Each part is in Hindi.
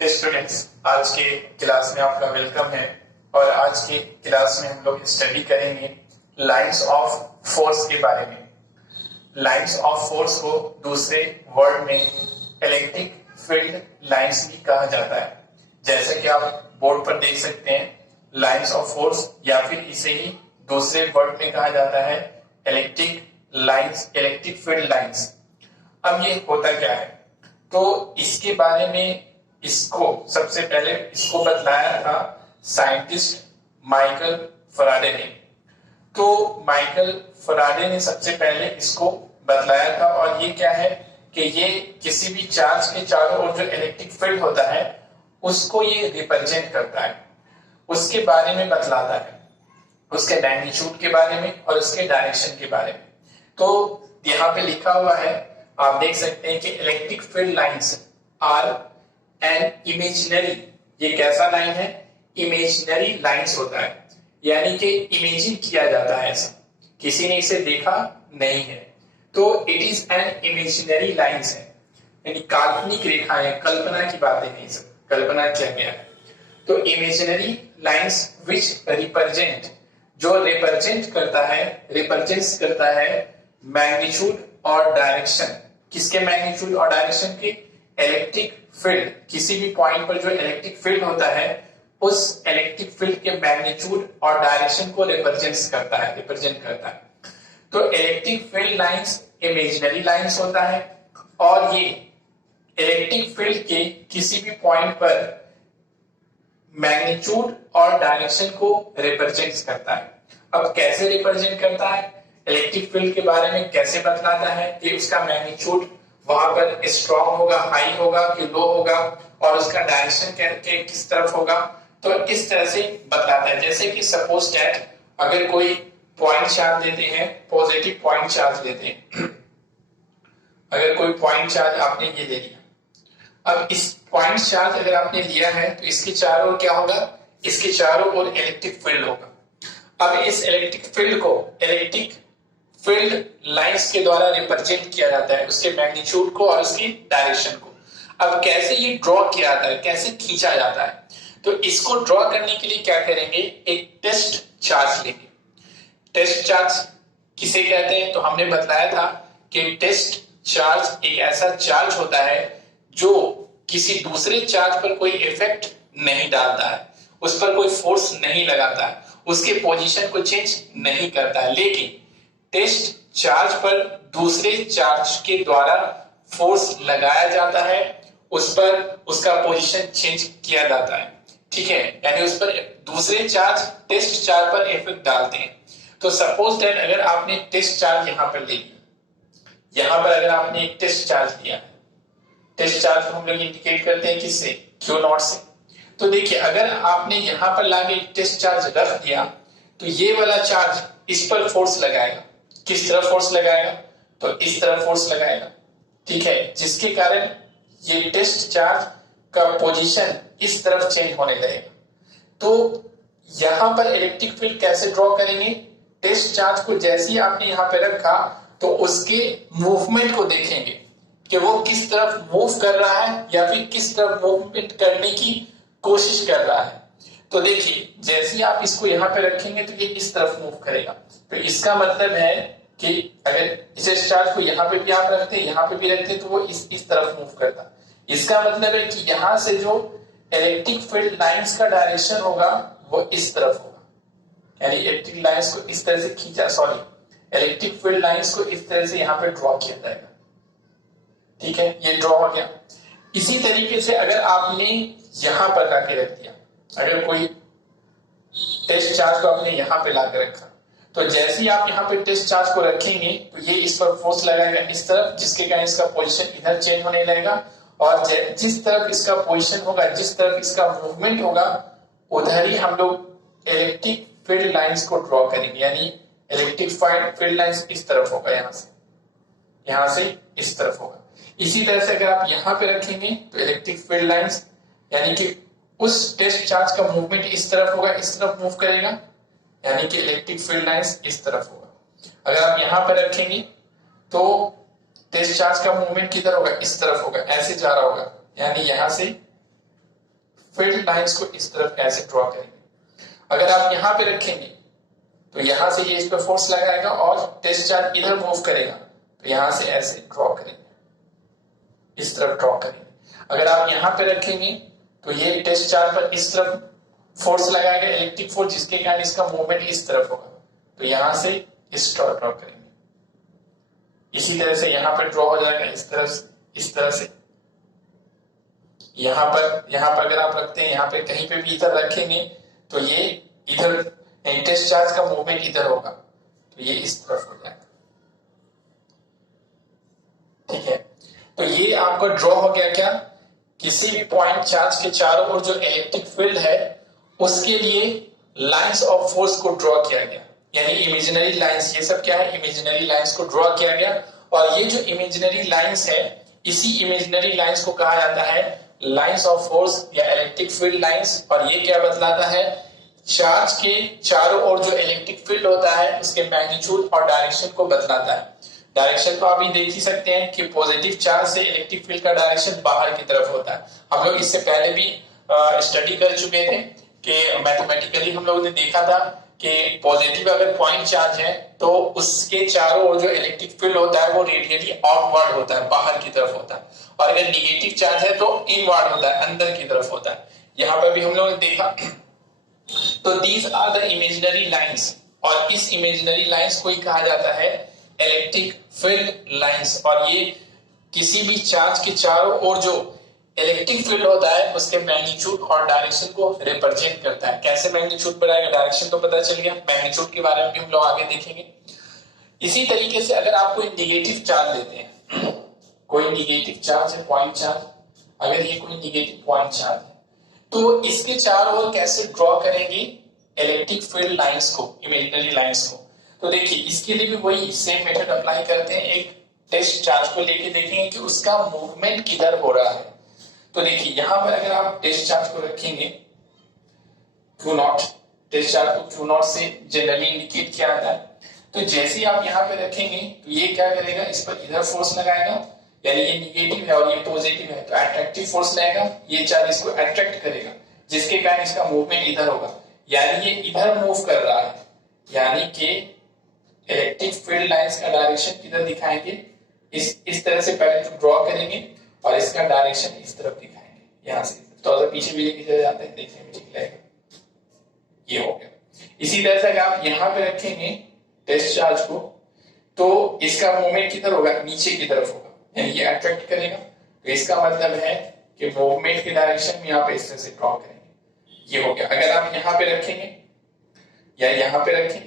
स्टूडेंट्स, आज के क्लास में आपका वेलकम है। और आज के क्लास में हम लोग स्टडी करेंगे लाइंस ऑफ फोर्स के बारे में। लाइंस ऑफ फोर्स को दूसरे वर्ड में इलेक्ट्रिक फील्ड लाइंस भी कहा जाता है। जैसे कि आप बोर्ड पर देख सकते हैं, लाइंस ऑफ फोर्स, या फिर इसे ही दूसरे वर्ड में कहा जाता है electric lines, electric field lines. अब ये होता क्या है, तो इसके बारे में सबसे पहले इसको बतलाया था साइंटिस्ट माइकल फैराडे ने। तो माइकल फैराडे ने सबसे पहले इसको बतलाया था, और ये क्या है कि ये किसी भी चार्ज के चारों ओर जो इलेक्ट्रिक फील्ड होता है उसको ये रिप्रेजेंट करता है, उसके बारे में बतलाता है, उसके मैग्नीट्यूड के बारे में और उसके डायरेक्शन के बारे में। तो यहाँ पे लिखा हुआ है, आप देख सकते हैं कि electric field lines are an imaginary. ये कैसा लाइन है? इमेजिनरी लाइंस होता है, यानी कि इमेजिन किया जाता है, ऐसा किसी ने इसे देखा नहीं है। तो it is an imaginary lines है, यानी काल्पनिक रेखाएं, कल्पना की बातें नहीं, सब कल्पना किया गया है। तो इमेजिनरी लाइंस विच रिप्रेजेंट, जो रिप्रेजेंट करता है, रिप्रेजेंट्स करता है मैग्नीट्यूड और डायरेक्शन। किसके मैग्नीट्यूड और डायरेक्शन के? Electric field. किसी भी पॉइंट पर जो इलेक्ट्रिक फील्ड होता है उस इलेक्ट्रिक फील्ड के मैग्नीट्यूड और डायरेक्शन को रिप्रेजेंट करता है। तो electric field lines imaginary lines होता है, और ये इलेक्ट्रिक फील्ड के किसी भी पॉइंट पर मैग्नीट्यूड और डायरेक्शन को रिप्रेजेंट करता है। अब कैसे रिप्रेजेंट करता है, इलेक्ट्रिक फील्ड के बारे में कैसे बतलाता है कि उसका मैग्नीट्यूड वहां पर स्ट्रॉन्ग होगा, हाई होगा कि लो होगा, और उसका डायरेक्शन के किस तरफ होगा, तो इस तरह से बतलाता है। जैसे कि सपोज दैट अगर कोई पॉइंट चार्ज देते हैं, पॉजिटिव पॉइंट चार्ज देते हैं, अगर कोई पॉइंट चार्ज आपने ये दे दिया, अब इस पॉइंट चार्ज अगर आपने लिया है तो इसके चारों ओर क्या होगा? इसके चारों ओर इलेक्ट्रिक फील्ड होगा। अब इस इलेक्ट्रिक फील्ड को इलेक्ट्रिक फील्ड लाइंस के द्वारा रिप्रेजेंट किया जाता है, उसके मैग्नीट्यूड को और उसकी डायरेक्शन को। अब कैसे ये ड्रॉ किया जाता है, कैसे खींचा जाता है, तो इसको ड्रॉ करने के लिए क्या करेंगे, एक टेस्ट चार्ज लेंगे। टेस्ट चार्ज किसे कहते हैं? तो हमने बताया था कि टेस्ट चार्ज एक ऐसा चार्ज होता है जो किसी दूसरे चार्ज पर कोई इफेक्ट नहीं डालता है, उस पर कोई फोर्स नहीं लगाता है, उसके पोजीशन को चेंज नहीं करता है, लेकिन टेस्ट चार्ज पर दूसरे चार्ज के द्वारा फोर्स लगाया जाता है, उस पर उसका पोजीशन चेंज किया जाता है। ठीक है, यानी उस पर दूसरे चार्ज टेस्ट चार्ज पर इफेक्ट डालते हैं। तो सपोज दैट अगर आपने टेस्ट चार्ज यहां पर ले लिया, यहां पर अगर आपने एक टेस्ट चार्ज लिया, टेस्ट चार्ज को हम लोग इंडिकेट करते हैं किससे? क्यू नॉट से। तो देखिए, अगर आपने यहां पर लाके एक टेस्ट चार्ज रख दिया तो ये वाला चार्ज इस पर फोर्स लगाएगा। किस तरफ फोर्स लगाएगा? तो इस तरफ फोर्स लगाएगा। ठीक है, जिसके कारण ये टेस्ट चार्ज का पोजीशन इस तरफ चेंज होने लगेगा। तो यहां पर इलेक्ट्रिक फील्ड कैसे ड्रॉ करेंगे? टेस्ट चार्ज को जैसे ही आपने यहां पे रखा तो उसके मूवमेंट को देखेंगे कि वो किस तरफ मूव कर रहा है या फिर किस तरफ मूवमेंट करने की कोशिश कर रहा है। तो देखिए, जैसे ही आप इसको यहाँ पे रखेंगे तो ये इस तरफ मूव करेगा। तो इसका मतलब है कि अगर इस चार्ज को यहाँ पे भी आप रखते हैं, यहाँ पे भी रखते हैं, तो वो इस तरफ मूव करता। इसका मतलब है कि यहाँ से जो इलेक्ट्रिक फील्ड लाइंस का डायरेक्शन होगा वो इस तरफ होगा, यानी इलेक्ट्रिक लाइंस को इस तरह से इलेक्ट्रिक फील्ड लाइंस को इस तरह से यहाँ पे ड्रॉ किया जाएगा। ठीक है, ये ड्रॉ हो गया। इसी तरीके से अगर आपने यहां पर लाके रख दिया, अगर कोई टेस्ट चार्ज को आपने यहां पे लाके रखा, तो जैसे ही आप यहाँ पे टेस्ट चार्ज को रखेंगे तो ये इस पर फोर्स लगाएगा इस तरफ, जिसके कारण इसका पोजीशन इधर चेंज होने लगेगा, और जिस तरफ इसका पोजीशन होगा, जिस तरफ इसका मूवमेंट होगा, उधर ही हम लोग इलेक्ट्रिक फील्ड लाइंस को ड्रॉ करेंगे। यानी इलेक्ट्रिक फील्ड लाइंस इस तरफ होगा, यहां से इस तरफ होगा। इसी तरह से अगर आप यहां पे रखेंगे तो इलेक्ट्रिक फील्ड लाइंस, यानी कि उस टेस्ट चार्ज का मूवमेंट इस तरफ होगा, इस तरफ मूव करेगा, यानी कि इलेक्ट्रिक फील्ड लाइंस इस तरफ होगा। अगर आप यहां पर रखेंगे तो टेस्ट चार्ज का मूवमेंट किधर होगा? इस तरफ होगा, ऐसे जा रहा होगा, यानी यहां से फील्ड लाइंस को इस तरफ ऐसे ड्रॉ करेंगे। अगर आप यहां पे रखेंगे तो यहां से ये इस पर फोर्स लगाएगा और टेस्ट चार्ज इधर मूव करेगा, तो यहां से ऐसे ड्रॉ करेंगे, इस तरफ ड्रॉ करेंगे। अगर आप यहां पे रखेंगे तो ये टेस्ट चार्ज पर इस तरफ फोर्स लगाएगा, इलेक्ट्रिक फोर्स, जिसके कारण इसका मूवमेंट इस तरफ होगा, तो यहां से इस तरफ ड्रॉ करेंगे। इसी तरह से यहां पर ड्रॉ हो जाएगा इस तरह से। यहां पर अगर आप रखते हैं, यहां पे कहीं पे भी इधर रखेंगे तो ये इधर टेस्ट चार्ज का मूवमेंट इधर होगा, तो ये इस तरफ हो जाएगा। ठीक है, तो ये आपका ड्रॉ हो गया क्या, किसी भी पॉइंट चार्ज के चारों ओर जो इलेक्ट्रिक फील्ड है उसके लिए लाइंस ऑफ फोर्स को ड्रॉ किया गया, यानी इमेजिनरी लाइंस। ये सब क्या है, इमेजिनरी लाइंस को ड्रॉ किया गया। और ये जो इमेजिनरी लाइंस है, इसी इमेजिनरी लाइंस को कहा जाता है लाइंस ऑफ फोर्स या इलेक्ट्रिक फील्ड लाइंस। और ये क्या बतलाता है, चार्ज के चारों ओर जो इलेक्ट्रिक फील्ड होता है उसके मैग्नीट्यूड और डायरेक्शन को बतलाता है। डायरेक्शन तो आप ही देख ही सकते हैं कि पॉजिटिव चार्ज से इलेक्ट्रिक फील्ड का डायरेक्शन बाहर की तरफ होता है। हम लोग इससे पहले भी स्टडी कर चुके थे कि मैथमेटिकली हम लोगों ने देखा था कि पॉजिटिव अगर पॉइंट चार्ज है तो उसके चारों ओर जो इलेक्ट्रिक फील्ड होता है वो रेडियली आउटवर्ड होता है, बाहर की तरफ होता है। और अगर निगेटिव चार्ज है तो इनवर्ड होता है, अंदर की तरफ होता है। यहाँ पर भी हम लोगों ने देखा। तो these are the imaginary lines, और इस इमेजिनरी लाइंस को ही कहा जाता है इलेक्ट्रिक फील्ड लाइंस। और ये किसी भी चार्ज के चारों ओर जो इलेक्ट्रिक फील्ड होता है उसके मैग्नीट्यूड और डायरेक्शन को रिप्रेजेंट करता है। कैसे मैग्नीट्यूड बढ़ाएगा, डायरेक्शन तो पता चल गया, मैग्नीट्यूड के बारे में भी हम लोग आगे देखेंगे। इसी तरीके से अगर आप कोई निगेटिव चार्ज लेते हैं, कोई निगेटिव चार्ज है, पॉइंट चार्ज, अगर ये कोई निगेटिव पॉइंट चार्ज है तो इसके चारों ओर कैसे ड्रॉ करेंगे इलेक्ट्रिक फील्ड लाइंस को, इमेजिनरी लाइंस को। तो देखिए इसके लिए भी वही सेम मेथड अप्लाई करते हैं। एक टेस्ट चार्ज को लेके देखेंगे कि उसका मूवमेंट किधर हो रहा है। तो देखिए यहां पर अगर आप टेस्ट चार्ज को रखेंगे Q0, टेस्ट चार्ज को Q0 से जनरली इंडिकेट किया जाता है। तो जैसे ही आप यहाँ पे रखेंगे तो ये क्या करेगा, इस पर इधर फोर्स लगाएगा, यानी ये निगेटिव है और ये पॉजिटिव है तो अट्रैक्टिव फोर्स लगेगा, ये चार्ज इसको अट्रैक्ट करेगा, जिसके कारण इसका मूवमेंट इधर होगा, यानी ये इधर मूव कर रहा है। यानी कि इलेक्ट्रिक फील्ड लाइंस का डायरेक्शन किधर दिखाएंगे, इस तरह से पहले तो ड्रॉ करेंगे और इसका डायरेक्शन इस तरफ दिखाएंगे, यहां से तो पीछे भी लेके चले जाते हैं, देखने में ठीक लगेगा। ये हो गया। इसी तरह से अगर आप यहाँ पे रखेंगे टेस्ट चार्ज को तो इसका मूवमेंट किधर होगा, नीचे की तरफ होगा, यानी ये अट्रैक्ट करेगा। तो इसका मतलब है कि मूवमेंट की डायरेक्शन में यहाँ पे इस तरह से ड्रॉ करेंगे। ये हो गया। अगर आप यहाँ पे रखेंगे या यहाँ पे रखें,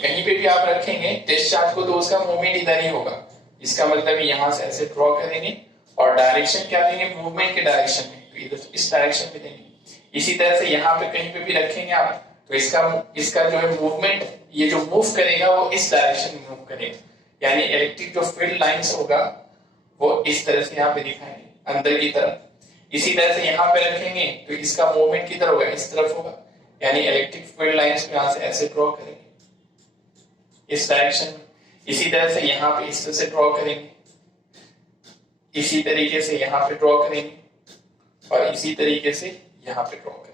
कहीं पे भी आप रखेंगे टेस्ट चार्ज को तो उसका मूवमेंट इधर ही होगा। इसका मतलब यहाँ से ऐसे ड्रॉ करेंगे और डायरेक्शन क्या देंगे, मूवमेंट के डायरेक्शन में, तो इधर इस डायरेक्शन में देंगे। इसी तरह से यहाँ पे कहीं पे भी रखेंगे आप तो इसका जो है मूवमेंट, ये जो मूव करेगा वो इस डायरेक्शन में मूव करेगा, यानी इलेक्ट्रिक जो फील्ड लाइंस होगा वो इस तरह से यहाँ पे दिखाएंगे अंदर की तरफ। इसी तरह से यहाँ पे रखेंगे तो इसका मूवमेंट किधर होगा, इस तरफ होगा, यानी इलेक्ट्रिक फील्ड लाइंस को यहाँ से ऐसे ड्रॉ करेंगे इस डायरेक्शन में। इसी तरह से यहाँ पे इस तरह से ड्रॉ करेंगे, इसी तरीके से यहाँ पे ड्रॉ करेंगे और इसी तरीके से यहाँ पे ड्रॉ करेंगे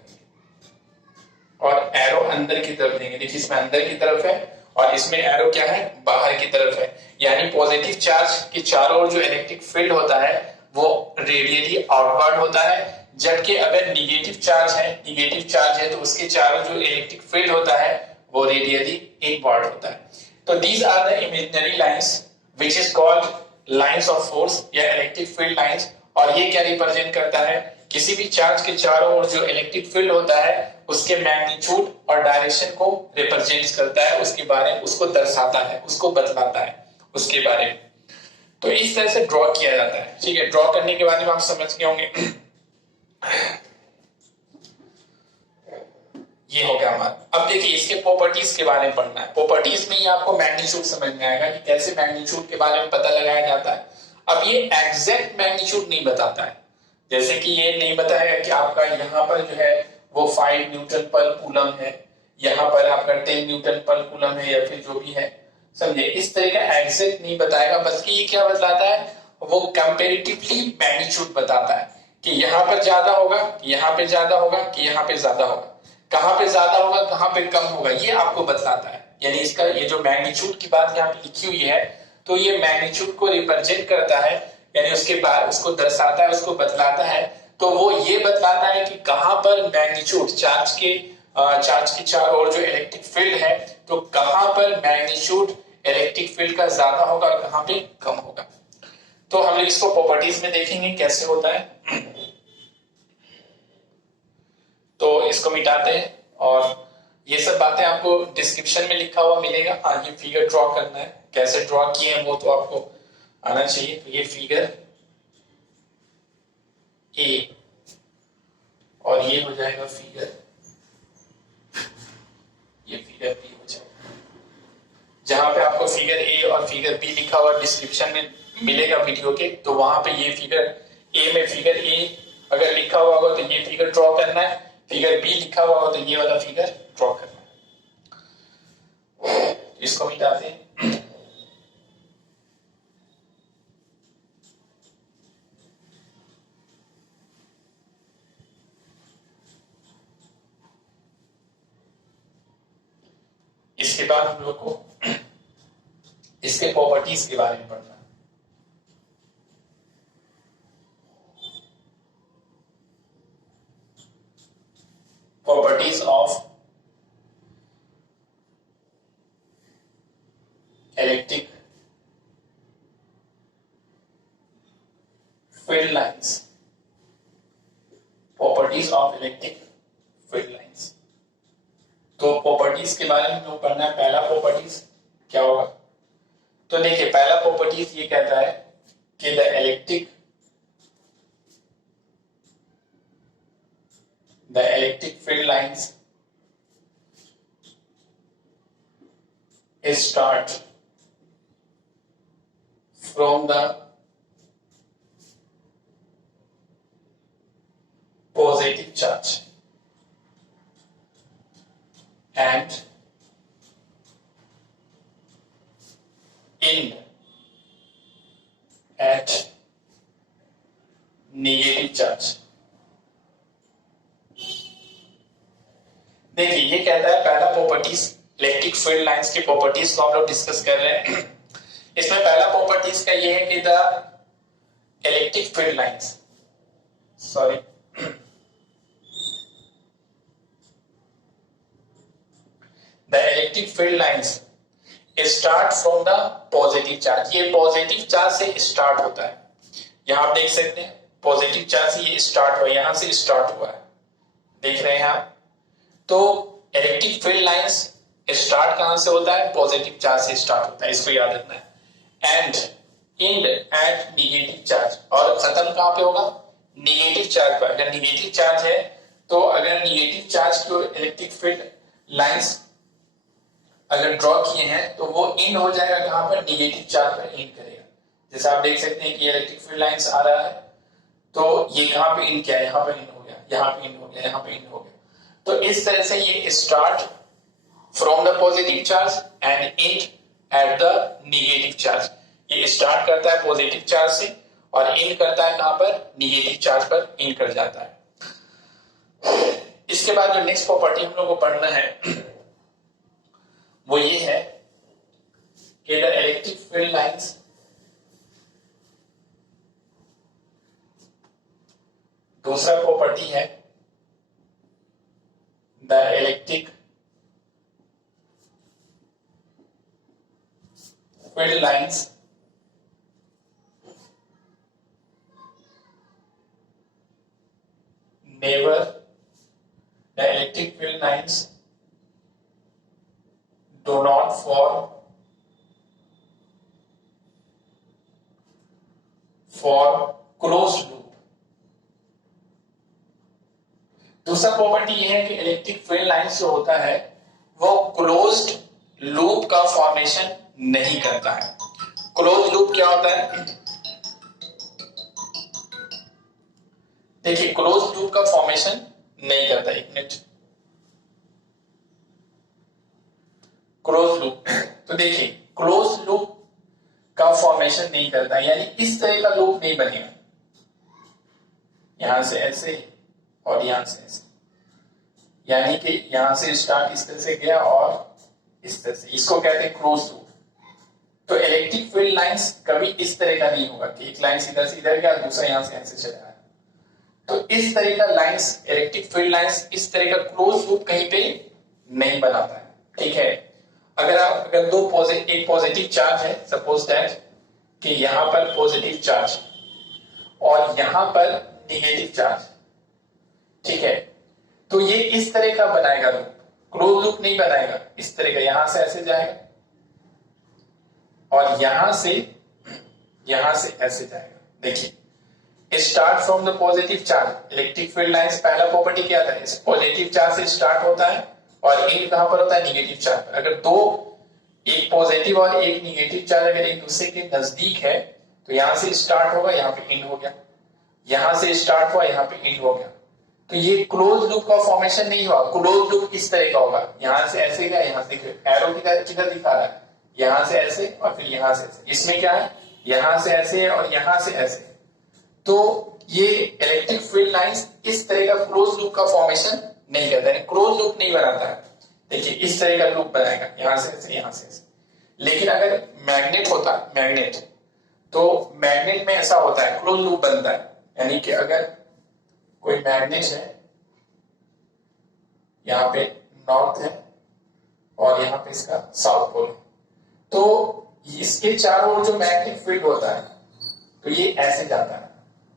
और एरो अंदर की तरफ देंगे। देखिए इसमें अंदर की तरफ है और इसमें एरो क्या है, बाहर की तरफ है, यानी पॉजिटिव चार्ज के चारों ओर जो इलेक्ट्रिक फील्ड होता है वो रेडियली आउटवर्ड होता है, जबकि अगर निगेटिव चार्ज है तो उसके चारों जो इलेक्ट्रिक फील्ड होता है वो रेडियली इनवर्ड होता है। तो these are the imaginary lines which is called lines of force या इलेक्ट्रिक फील्ड लाइंस। और ये क्या रिप्रेजेंट करता है, किसी भी चार्ज के चारों ओर जो इलेक्ट्रिक फील्ड होता है उसके मैग्नीट्यूड और डायरेक्शन को रिप्रेजेंट करता है, उसके बारे में उसको दर्शाता है, उसको बतलाता है उसके बारे में। तो इस तरह से ड्रॉ किया जाता है। ठीक है, ड्रॉ करने के बारे में आप समझ गए होंगे। ये हो गया हमारा। अब देखिए इसके प्रॉपर्टीज के बारे में पढ़ना है। प्रॉपर्टीज में ही आपको मैग्नीट्यूड समझ में आएगा कि कैसे मैग्नीट्यूड के बारे में पता लगाया जाता है। अब ये एग्जैक्ट मैग्नीट्यूड नहीं बताता है, जैसे कि ये नहीं बताएगा कि आपका यहाँ पर जो है वो 5 न्यूटन पर कूलम है, यहाँ पर आपका 10 न्यूटन पर कूलम है, या फिर जो भी है, समझे, इस तरह का एग्जैक्ट नहीं बताएगा, बल्कि ये क्या बताता है, वो कंपैरेटिवली मैग्नीट्यूड बताता है। कि यहाँ पर ज्यादा होगा, यहाँ पे ज्यादा होगा, कि यहाँ पे ज्यादा होगा, कहाँ पे ज्यादा होगा, कहाँ पे कम होगा, ये आपको बतलाता है। यानी इसका ये जो मैग्नीट्यूड की बात यहाँ पे लिखी हुई है, तो ये मैग्नीट्यूड को रिप्रेजेंट करता है, यानी उसके बाद उसको दर्शाता है, उसको बतलाता है। तो वो ये बतलाता है कि कहाँ पर मैग्नीट्यूड चार्ज के चारों ओर जो इलेक्ट्रिक फील्ड है, तो कहाँ पर मैग्नीट्यूड इलेक्ट्रिक फील्ड का ज्यादा होगा और कहाँ पे कम होगा। तो हम लोग इसको प्रॉपर्टीज में देखेंगे कैसे होता है। तो इसको मिटाते हैं और ये सब बातें आपको डिस्क्रिप्शन में लिखा हुआ मिलेगा। हाँ, ये फिगर ड्रॉ करना है, कैसे ड्रॉ किए हैं वो तो आपको आना चाहिए। तो ये फिगर ए और ये हो जाएगा फिगर, ये फिगर बी हो जाएगा। जहां पे आपको फिगर ए और फिगर बी लिखा हुआ डिस्क्रिप्शन में मिलेगा वीडियो के, तो वहां पे ये फिगर ए में फिगर ए अगर लिखा हुआ होगा तो ये फिगर ड्रॉ करना है, फिगर बी लिखा हुआ होगा तो ये वाला फिगर ड्रॉ करना है। इसको मिटाते हैं। इसके बाद हम लोग को इसके प्रॉपर्टीज के बारे में पढ़ना है। Properties of electric field lines, properties of electric field lines. तो प्रॉपर्टीज के बारे में हम लोग पढ़ना है। पहला प्रॉपर्टीज क्या होगा, तो देखिए पहला प्रॉपर्टीज ये कहता है कि the electric field lines start from the positive charge and end at negative charge। देखिए ये कहता है पहला प्रॉपर्टीज, इलेक्ट्रिक फील्ड लाइंस की प्रॉपर्टीज को हम लोग डिस्कस कर रहे हैं। इसमें पहला प्रॉपर्टीज का ये है कि the electric field lines the electric field lines start from the positive charge। ये पॉजिटिव चार्ज से स्टार्ट होता है। यहां आप देख सकते हैं पॉजिटिव चार्ज से ये स्टार्ट हुआ, यहां से स्टार्ट हुआ है, देख रहे हैं आप। तो इलेक्ट्रिक फील्ड लाइंस स्टार्ट कहां से होता है, पॉजिटिव चार्ज से स्टार्ट होता है, इसको याद रखना है। And end at negative charge, और खत्म कहां पे होगा, निगेटिव चार्ज पर। अगर निगेटिव चार्ज है तो अगर निगेटिव चार्ज को इलेक्ट्रिक फील्ड लाइंस अगर ड्रॉ किए हैं तो वो इन हो जाएगा कहां पर, निगेटिव चार्ज पर इन करेगा। जैसे आप देख सकते हैं कि इलेक्ट्रिक फील्ड लाइंस आ रहा है, तो ये कहां पे इन किया, यहाँ पे इन हो गया, यहाँ पे इन हो गया, यहाँ पे इन हो गया। तो इस तरह से ये start from the positive charge and end at the negative charge. ये स्टार्ट करता है पॉजिटिव चार्ज से और इन करता है कहां पर, निगेटिव चार्ज पर इन कर जाता है। इसके बाद जो नेक्स्ट प्रॉपर्टी हम लोग को पढ़ना है वो ये है कि द इलेक्ट्रिक फील्ड लाइंस दूसरा प्रॉपर्टी है the electric field lines never the electric field lines do not form closed loop। दूसरा प्रॉपर्टी यह है कि इलेक्ट्रिक फील्ड लाइंस जो होता है वो क्लोज्ड लूप का फॉर्मेशन नहीं करता है। क्लोज्ड लूप क्या होता है, देखिए क्लोज्ड लूप का फॉर्मेशन नहीं करता। एक मिनट, क्लोज लूप, तो देखिए क्लोज लूप का फॉर्मेशन नहीं करता, यानी इस तरह का लूप नहीं बनेगा। यहां से ऐसे और यहां से ऐसे, यानी कि यहां से स्टार्ट इस तरह से गया और इस तरह से, इसको कहते हैं क्लोज लूप। तो इलेक्ट्रिक फील्ड लाइंस कभी इस तरह का नहीं होगा कि एक लाइन सीधा से इधर गया, दूसरा यहां से ऐसे चला है। तो इस तरह का लाइंस, इलेक्ट्रिक फील्ड लाइंस इस तरह का क्लोज लूप कहीं पे नहीं बनाता है, ठीक है। अगर एक पॉजिटिव चार्ज है, सपोज दैट कि यहां पर पॉजिटिव चार्ज और यहां पर नेगेटिव चार्ज, ठीक है, तो ये इस तरह का बनाएगा लूप, क्लोज लूप नहीं बनाएगा। इस तरह का यहां से ऐसे जाएगा और यहां से ऐसे जाएगा। देखिए, start from the positive charge, electric field lines पहला प्रॉपर्टी क्या था, इस पॉजिटिव चार्ज से स्टार्ट होता है और एंड कहां पर होता है, नेगेटिव चार्ज पर। अगर दो, एक पॉजिटिव और एक नेगेटिव चार्ज अगर एक दूसरे के नजदीक है तो यहां से स्टार्ट होगा, यहां पे एंड हो गया, यहां से स्टार्ट हुआ, यहां पे एंड हो गया। तो ये क्लोज लूप का फॉर्मेशन नहीं हुआ। क्लोज लूप इस तरह का होगा, यहां से ऐसे गया, यहां से एरो किधर दिखा रहा है, यहां से ऐसे और फिर यहां से ऐसे। इसमें क्या है, यहां से ऐसे और यहां से ऐसे। तो ये इलेक्ट्रिक फील्ड लाइंस इस तरह का क्लोज लूप का फॉर्मेशन नहीं करता है, क्लोज लूप नहीं बनाता है। देखिए, इस तरह का लूप बनाएगा, यहां से ऐसे, यहां से ऐसे। लेकिन अगर मैग्नेट होता, मैग्नेट, तो मैग्नेट में ऐसा होता है, क्लोज लूप बनता है। यानी कि अगर कोई मैग्नेट है, यहाँ पे नॉर्थ है और यहाँ पे इसका साउथ पोल है, तो इसके चारों ओर जो मैग्नेटिक फील्ड होता है तो ये ऐसे जाता है,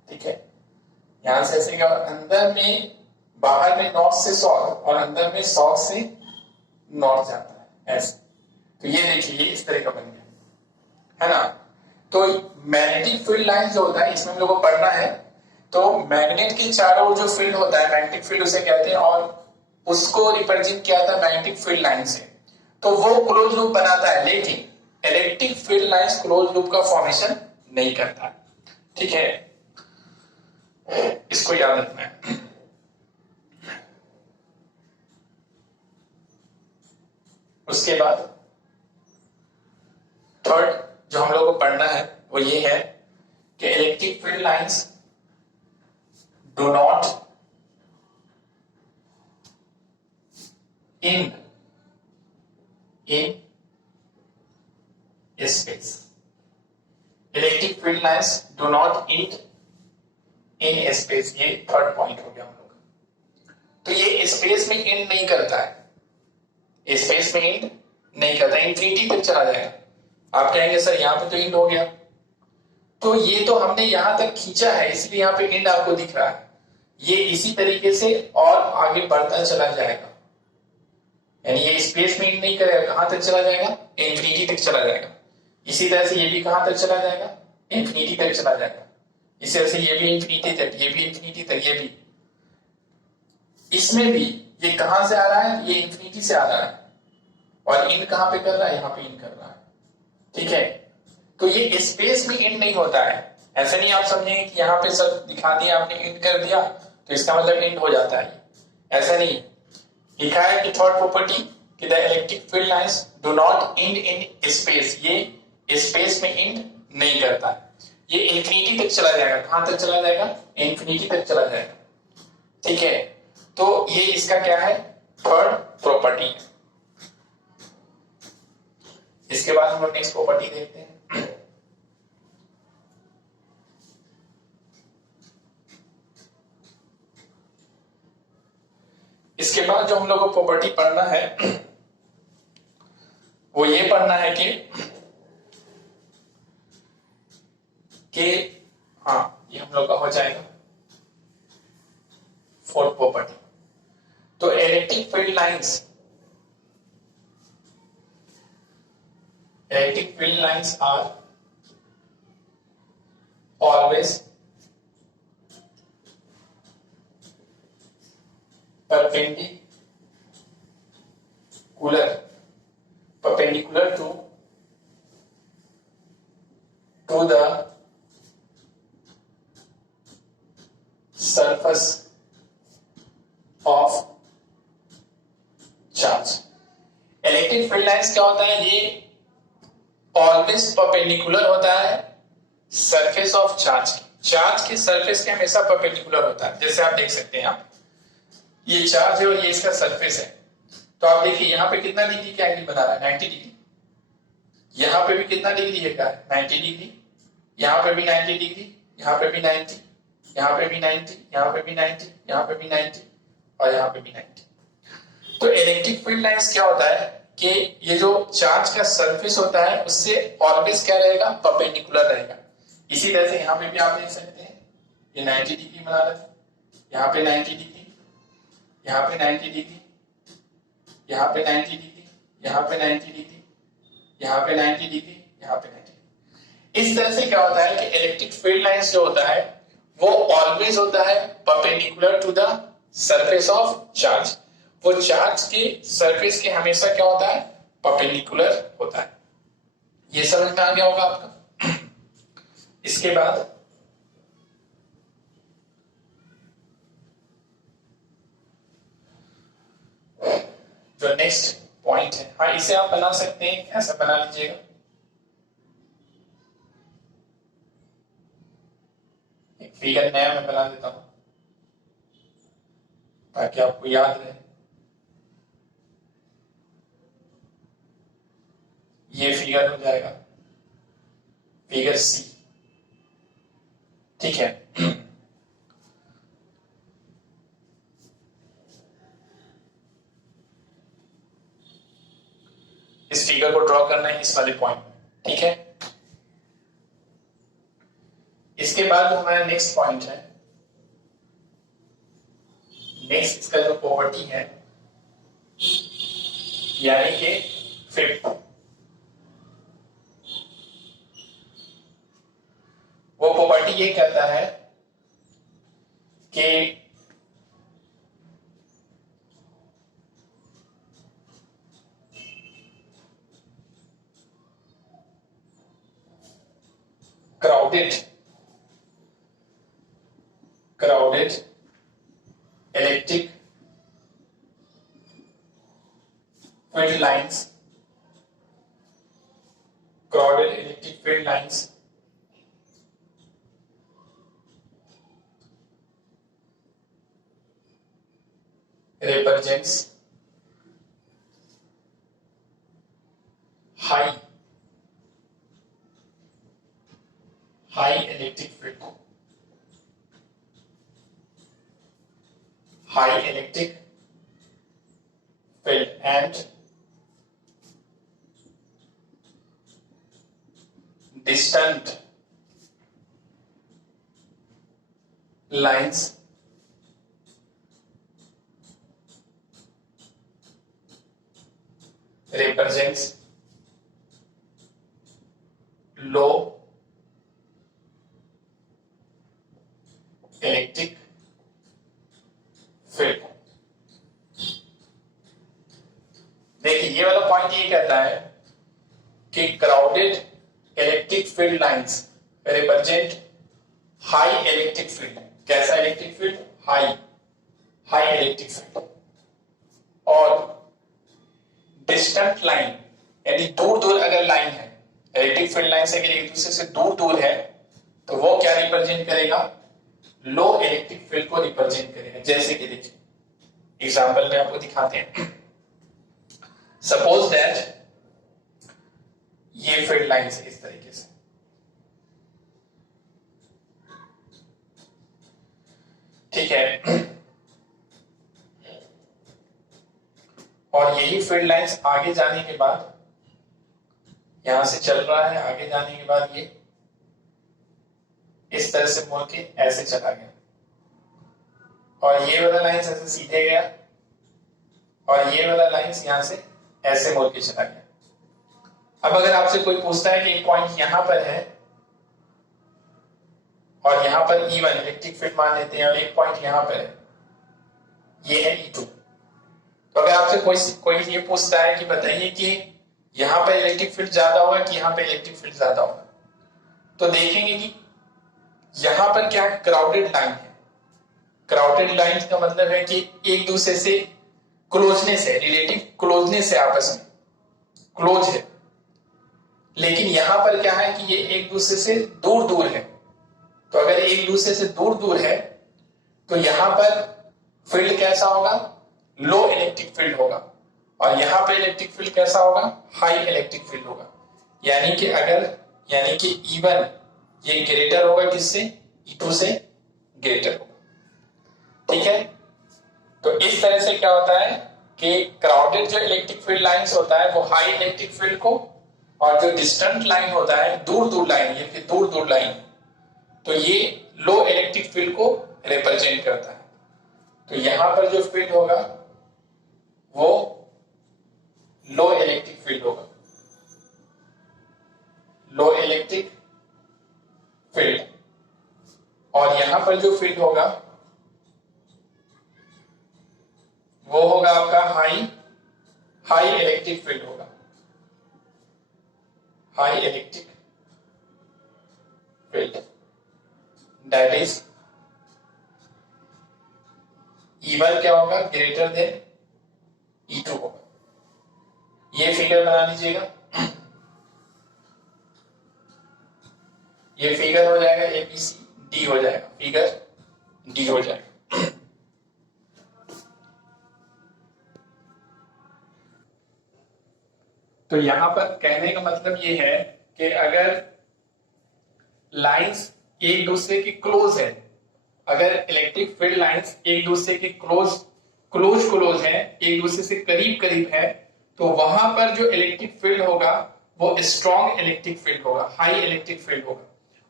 ठीक है, यहां से ऐसे गया, अंदर में, बाहर में नॉर्थ से साउथ और अंदर में साउथ से नॉर्थ जाता है ऐसे। तो ये देखिए, ये इस तरह का बन गया, है ना। तो मैग्नेटिक फील्ड लाइन जो होता है, इसमें हम लोग को पढ़ना है। तो मैग्नेट के चारों ओर जो फील्ड होता है, मैग्नेटिक फील्ड उसे कहते हैं, और उसको रिप्रेजेंट किया था मैग्नेटिक फील्ड लाइन से। तो वो क्लोज लूप बनाता है, लेकिन electric field lines close loop का फॉर्मेशन नहीं करता, ठीक है, इसको याद रखना है। उसके बाद थर्ड जो हम लोग को पढ़ना है वो ये है कि electric field lines do not end in space. Electric field lines do not end in space. ये थर्ड पॉइंट हो गया हम लोग। तो ये स्पेस में एंड नहीं करता है, स्पेस में एंड नहीं करता, इंफिनिटी तक चला जाएगा। आप कहेंगे सर यहां पे तो एंड हो गया, तो ये तो हमने यहां तक खींचा है इसलिए यहां पे एंड आपको दिख रहा है। ये इसी तरीके से और आगे बढ़ता चला जाएगा, यानी ये स्पेस में नहीं करेगा, कहां तक चला जाएगा, इंफिनिटी तक चला जाएगा। इसी तरह से ये भी कहां तक चला जाएगा, इंफिनिटी तक चला जाएगा। इसी तरह से ये भी इंफिनिटी तक, ये भी इंफिनिटी तक, ये भी। इसमें भी ये कहां से आ रहा है, ये इंफिनिटी से आ रहा है, और इन कहां पे कर रहा है, यहां पे इन कर रहा है, ठीक है। तो ये स्पेस में इन नहीं होता है। ऐसा नहीं आप समझेंगे कि यहाँ पे सब दिखा दिया आपने, इन कर दिया तो इसका मतलब इन हो जाता है, ऐसा नहीं। लिखा है कि थर्ड प्रॉपर्टी कि the electric field lines do not and in space, ये स्पेस में एंड नहीं करता, ये इंफिनिटी तक चला जाएगा। कहां तक चला जाएगा, इंफिनिटी तक चला जाएगा, ठीक है। तो ये इसका क्या है, थर्ड प्रॉपर्टी है। इसके बाद हम लोग नेक्स्ट प्रॉपर्टी देखते हैं। इसके बाद जो हम लोग को प्रॉपर्टी पढ़ना है वो ये पढ़ना है कि हाँ, ये हम लोग का हो जाएगा फोर्थ प्रॉपर्टी। तो electric field lines are always perpendicular to the surface of charge। Electric field lines क्या होता है, ये ऑलवेज परपेंडिकुलर होता है सरफेस ऑफ चार्ज। चार्ज के सरफेस के हमेशा परपेंडिकुलर होता है। जैसे आप देख सकते हैं, आप ये चार्ज है और ये इसका सरफेस है, तो आप देखिए यहाँ पे कितना डिग्री का एंगल बना रहा है, 90 डिग्री। यहाँ पे भी कितना डिग्री है का, 90 डिग्री। यहाँ पे भी 90 डिग्री, यहाँ पे भी 90, यहाँ पे भी 90, यहाँ पे भी 90, यहाँ पे भी 90 और यहाँ पे भी 90। तो इलेक्ट्रिक फील्ड लाइंस क्या होता है कि ये जो चार्ज का सरफेस होता है उससे ऑलवेज क्या रहेगा, परपेंडिकुलर रहेगा। इसी तरह से यहाँ पे भी आप देख सकते हैं, ये 90 डिग्री बना रहा है, यहाँ पे 90 डिग्री, यहाँ पे 90 डिग्री, यहाँ पे 90 डिग्री, यहाँ पे 90 डिग्री, यहाँ पे 90 डिग्री, यहाँ पे 90। इस तरह से क्या होता है कि इलेक्ट्रिक फील्ड लाइंस जो होता है वो ऑलवेज होता है perpendicular to the surface of charge. वो चार्ज के सरफेस के हमेशा क्या होता है, परपेंडिकुलर होता है। ये समझ में आ गया होगा आपका। इसके बाद जो नेक्स्ट पॉइंट है, हाँ इसे आप बना सकते हैं, ऐसा बना लीजिएगा। एक फिगर नया मैं बना देता हूं ताकि आपको याद रहे। ये फिगर हो जाएगा फिगर सी, ठीक है। इस फिगर को ड्रॉ करना है इस वाले पॉइंट, ठीक है। इसके बाद हमारा नेक्स्ट पॉइंट है, नेक्स्ट इसका जो प्रॉपर्टी है यानी कि फिफ्थ, वो प्रॉपर्टी ये कहता है कि crowded electric field lines, crowded electric field lines represents high electric field, high electric field and distant lines represents low electric field। देखिए ये वाला पॉइंट ये कहता है कि crowded electric field lines represent high electric field. कैसा electric field, high electric field. और डिस्टेंट लाइन यानी दूर दूर अगर लाइन है, इलेक्ट्रिक फील्ड लाइन से एक दूसरे से दूर दूर है, तो वो क्या रिप्रेजेंट करेगा, लो इलेक्ट्रिक फील्ड को रिप्रेजेंट करेगा। जैसे कि देखिए एग्जांपल में आपको दिखाते हैं। सपोज दैट ये फील्ड लाइन है इस तरीके से, ठीक है। और यही फील्ड लाइंस आगे जाने के बाद यहां से चल रहा है, आगे जाने के बाद ये इस तरह से मुड़ के ऐसे चला गया, और ये वाला लाइंस ऐसे सीधे गया, और ये वाला लाइंस यहां से ऐसे मुड़ के चला गया। अब अगर आपसे कोई पूछता है कि एक पॉइंट यहां पर है और यहां पर E1 इलेक्ट्रिक फील्ड मान लेते हैं, और एक पॉइंट यहां पर है, ये है E2। तो अगर आपसे कोई ये पूछता है कि बताइए कि यहां पर इलेक्ट्रिक फील्ड ज्यादा होगा कि यहां पर इलेक्ट्रिक फील्ड ज्यादा होगा, तो देखेंगे कि यहां पर क्या है, क्राउडेड लाइन है। क्राउडेड लाइन का मतलब है कि एक दूसरे से क्लोजनेस है, रिलेटिव क्लोजनेस है, आपस में क्लोज है। लेकिन यहां पर क्या है कि ये एक दूसरे से दूर दूर है, तो अगर एक दूसरे से दूर दूर है तो यहां पर फील्ड कैसा होगा, लो इलेक्ट्रिक फील्ड होगा, और यहां पर इलेक्ट्रिक फील्ड कैसा होगा, हाई इलेक्ट्रिक फील्ड होगा। यानी कि E1 ये ग्रेटर होगा किससे, E2 से ग्रेटर होगा। ठीक है, तो इस तरह से क्या होता है कि क्राउडेड जो इलेक्ट्रिक फील्ड लाइंस होता है वो हाई इलेक्ट्रिक फील्ड को, और जो डिस्टेंट लाइन होता है, दूर दूर लाइन, ये फिर दूर दूर लाइन, तो ये लो इलेक्ट्रिक फील्ड को रिप्रेजेंट करता है। तो यहां पर जो फील्ड होगा वो लो इलेक्ट्रिक फील्ड होगा, लो इलेक्ट्रिक फील्ड, और यहां पर जो फील्ड होगा वो होगा आपका हाई इलेक्ट्रिक फील्ड होगा, high electric field, that is E1 क्या होगा, ग्रेटर देन E2 होगा। ये फिगर बना लीजिएगा, ये फिगर हो जाएगा ABCD हो जाएगा, फिगर D हो जाएगा। तो यहां पर कहने का मतलब ये है कि अगर लाइंस एक दूसरे के क्लोज है, अगर इलेक्ट्रिक फील्ड लाइंस एक दूसरे के क्लोज है, एक दूसरे से करीब करीब है, तो वहां पर जो इलेक्ट्रिक फील्ड होगा वो स्ट्रॉन्ग इलेक्ट्रिक फील्ड होगा, हाई इलेक्ट्रिक फील्ड होगा।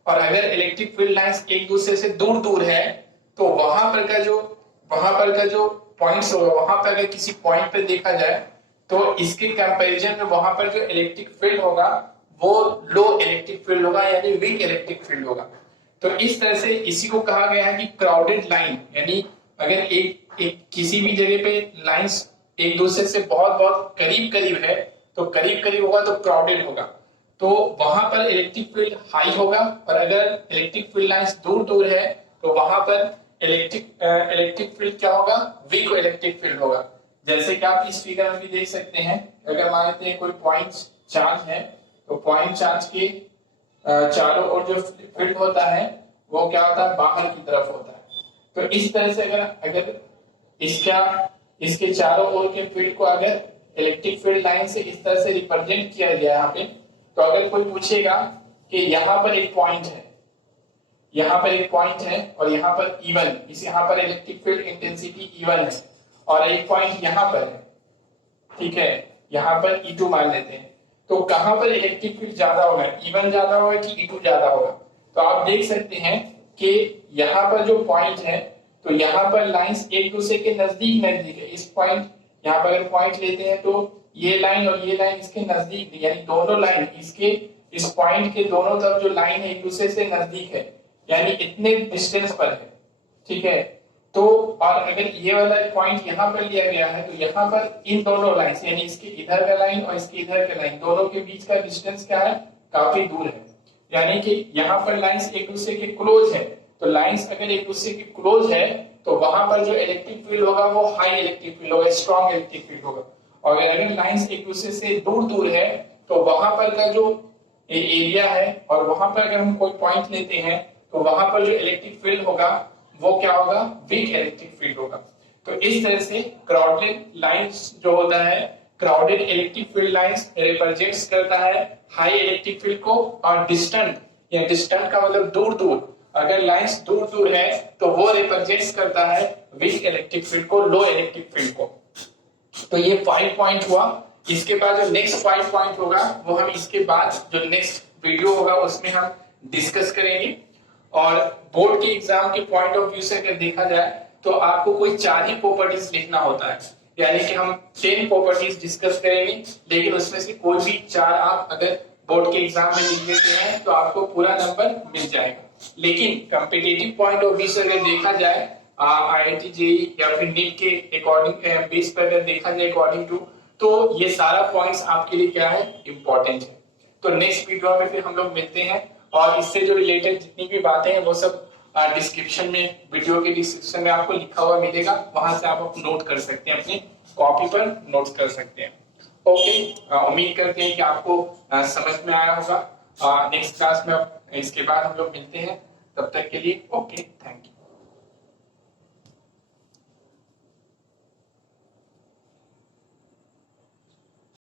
और अगर इलेक्ट्रिक फील्ड लाइंस एक दूसरे से दूर दूर है तो वहां पर का जो पॉइंट्स होगा, वहां पर अगर किसी पॉइंट पे देखा जाए तो इसके कंपैरिजन में वहां पर जो इलेक्ट्रिक फील्ड होगा वो लो इलेक्ट्रिक फील्ड होगा, यानी वीक इलेक्ट्रिक फील्ड होगा। तो इस तरह से इसी को कहा गया है कि क्राउडेड लाइन, यानी अगर एक किसी भी जगह पे लाइंस एक दूसरे से बहुत बहुत करीब करीब है, तो करीब करीब होगा तो क्राउडेड होगा, तो वहां पर इलेक्ट्रिक फील्ड हाई होगा। और अगर इलेक्ट्रिक फील्ड लाइंस दूर दूर है तो वहां पर इलेक्ट्रिक फील्ड क्या होगा, वीक इलेक्ट्रिक फील्ड होगा। जैसे कि आप इस फिगर में भी देख सकते हैं, अगर मान लेते हैं कोई पॉइंट चार्ज है, तो पॉइंट चार्ज के चारों ओर जो फील्ड होता है वो क्या होता है, बाहर की तरफ होता है। तो इस तरह से अगर इसके चारों ओर के फील्ड को अगर इलेक्ट्रिक फील्ड लाइन से इस तरह से रिप्रेजेंट किया गया यहाँ पे, तो अगर कोई पूछेगा कि यहाँ पर एक पॉइंट है, यहाँ पर एक पॉइंट है और यहाँ पर E1, यहाँ पर इलेक्ट्रिक फील्ड इंटेंसिटी E1 है, और एक पॉइंट यहाँ पर है, ठीक है, यहाँ पर E2 मान लेते हैं, तो कहां पर इलेक्ट्रिक फील्ड ज्यादा होगा, E1 ज्यादा होगा कि E2 ज्यादा होगा। तो आप देख सकते हैं कि यहाँ पर जो पॉइंट है, तो यहाँ पर लाइंस एक दूसरे के नजदीक नजदीक है। इस पॉइंट, यहाँ पर अगर पॉइंट लेते हैं तो ये लाइन और ये लाइन इसके नजदीक, यानी दोनों लाइन इसके इस पॉइंट के दोनों तरफ जो लाइन है एक दूसरे से नजदीक है, यानी इतने डिस्टेंस पर है, ठीक है। तो और अगर ये वाला पॉइंट यहाँ पर लिया गया है, तो यहाँ पर इन दोनों लाइन, यानी इसके इधर का लाइन और इसके इधर का लाइन, दोनों के बीच का डिस्टेंस क्या है, काफी दूर है। यानी कि यहाँ पर लाइंस एक दूसरे के क्लोज है, तो लाइंस अगर एक दूसरे के क्लोज है तो वहां पर जो इलेक्ट्रिक फील्ड होगा वो हाई इलेक्ट्रिक फील्ड होगा, स्ट्रॉन्ग इलेक्ट्रिक फील्ड होगा। और अगर लाइंस एक दूसरे से दूर दूर है तो वहां पर का जो एरिया है, और वहां पर अगर हम कोई पॉइंट लेते हैं तो वहां पर जो इलेक्ट्रिक फील्ड होगा वो क्या होगा, वीक इलेक्ट्रिक फील्ड होगा। तो इस तरह से क्राउडेड लाइंस जो होता है, crowded electric field lines represents करता है हाई इलेक्ट्रिक फील्ड को, और डिस्टेंट, या डिस्टेंट का मतलब दूर दूर, अगर लाइंस दूर दूर है तो वो रिप्रेजेंट्स करता है वीक इलेक्ट्रिक फील्ड को, लो इलेक्ट्रिक फील्ड को। तो ये 5 पॉइंट हुआ। इसके बाद जो नेक्स्ट 5 पॉइंट होगा वो हम इसके बाद जो नेक्स्ट वीडियो होगा उसमें हम डिस्कस करेंगे। और बोर्ड के एग्जाम के पॉइंट ऑफ व्यू से अगर देखा जाए तो आपको कोई 4 ही प्रॉपर्टीज लिखना होता है, यानी कि हम 10 प्रॉपर्टीज डिस्कस करेंगे, लेकिन उसमें से कोई भी 4 आप अगर बोर्ड के एग्जाम में लिख देते हैं तो आपको पूरा नंबर मिल जाएगा। लेकिन कॉम्पिटिटिव पॉइंट ऑफ व्यू से अगर देखा जाए, IIT JEE या फिर नीट के अकॉर्डिंग बेस पर अगर देखा जाए अकॉर्डिंग टू, तो ये सारा पॉइंट्स आपके लिए क्या है, इंपॉर्टेंट है। तो नेक्स्ट वीडियो में फिर हम लोग मिलते हैं, और इससे जो रिलेटेड जितनी भी बातें हैं वो सब डिस्क्रिप्शन में, वीडियो के डिस्क्रिप्शन में आपको लिखा हुआ मिलेगा, वहां से आप नोट कर सकते हैं, अपनी कॉपी पर नोट कर सकते हैं। ओके, उम्मीद करते हैं कि आपको समझ में आया होगा। नेक्स्ट क्लास में इसके बाद हम लोग मिलते हैं। तब तक के लिए ओके, थैंक यू।